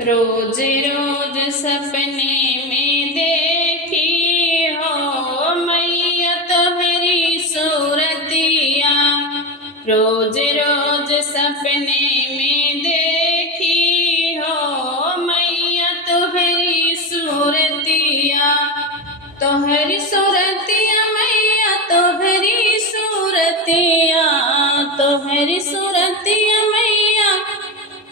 रोज रोज सपने में देखी हो मैया तुम्हारी सूरतिया। रोज रोज सपने में देखी हो मैया तुम्हारी सूरतिया। तुम्हारी सूरतिया मैया तुम्हारी सूरतिया। तुम्हारी सूरतिया मैया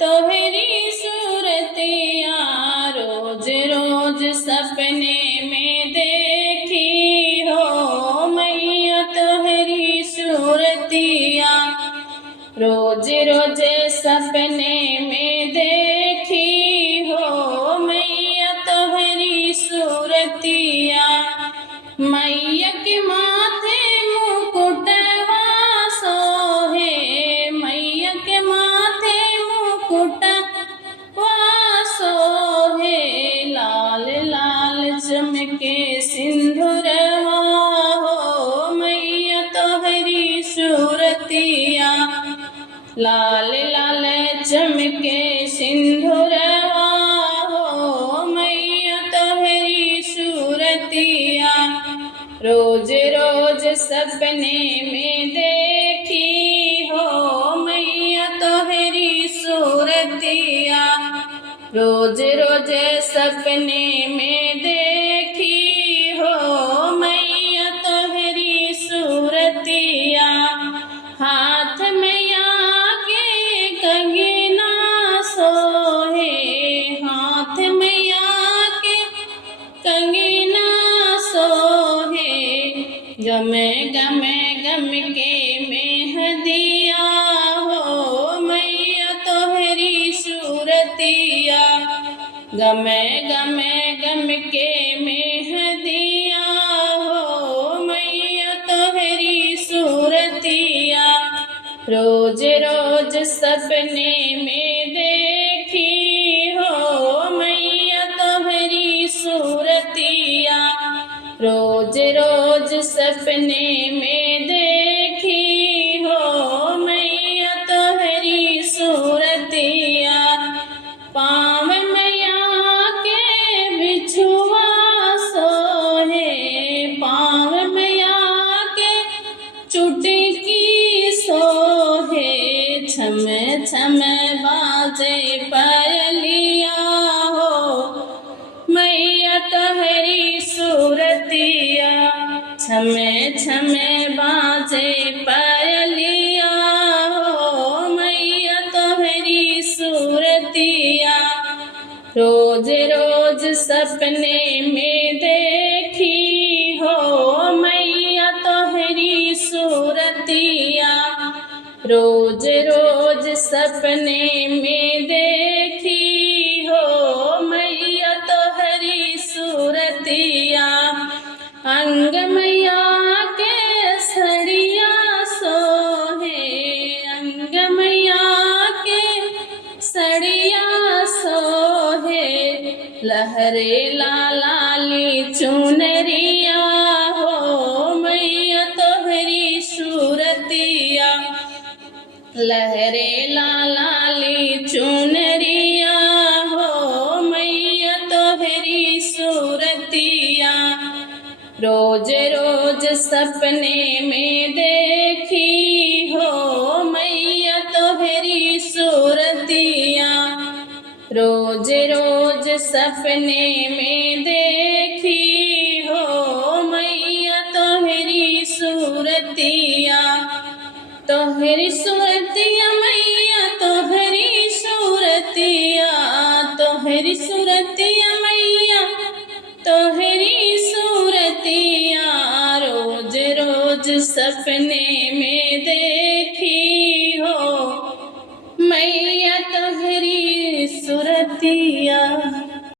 तुम्हारी सूरतिया। रोज रोज सपने में देखी हो मैया तुम्हारी सूरतिया। रोज रोज सपने में देखी हो मैया तुम्हारी सूरतिया। मैया के माथे मुकुटवा सोहे। मैया के माथे मुकुटवा सोहे। लाल लाल चमके सिंदूरवा हो मैया तुम्हारी सूरतिया। लाल लाल चमके सिंदूरवा हो मैया तुम्हारी सूरतिया। रोज रोज सपने में देखी हो मैया तुम्हारी सूरतिया। रोज रोज सपने में देखी हो मैया तुम्हारी सूरतिया। हाथ में आके कंगना सोहे। हाथ में आके कंगना सोहे। गम गम गम के मेहदिया हो मैया तुम्हारी सूरतिया। गम गम गम के मेहदिया हो मैया तुम्हारी सूरतिया। रोज रोज सपने में देखी हो मैया तुम्हारी सूरतिया। रोज रोज सपने में देखी हो मैया तुम्हारी सूरतिया। पाँव में आके बिछुआ सोहे। पाँव में आके चुटकी सोहे। छम छम बाजे पायलिया हो मैया तुम्हारी सूरतिया। छम छम बाजे पायलिया हो मैया तुम्हारी सूरतिया। रोज रोज सपने में देखी हो मैया तुम्हारी सूरतिया। रोज रोज सपने में देखी हो मैया तुम्हारी सूरतिया। अंग मैया के सड़िया सोहे। अंग मैया के सड़िया सोहे। लहरे लाली चुनरिया हो मैया तुम्हारी सूरतिया। लहरे लाली चुनरिया हो मैया तुम्हारी सूरतिया। रोज रोज सपने में देखी हो मैया तुम्हारी सूरतिया। रोज रोज सपने में देखी हो मैया तुम्हारी सूरतिया। तुम्हारी सूरतिया मैया तुम्हारी सूरतिया। तुम्हारी सूरतिया मैया तुम्हारी सूरतिया। रोज रोज सपने में देखी हो मैया तुम्हारी सूरतिया।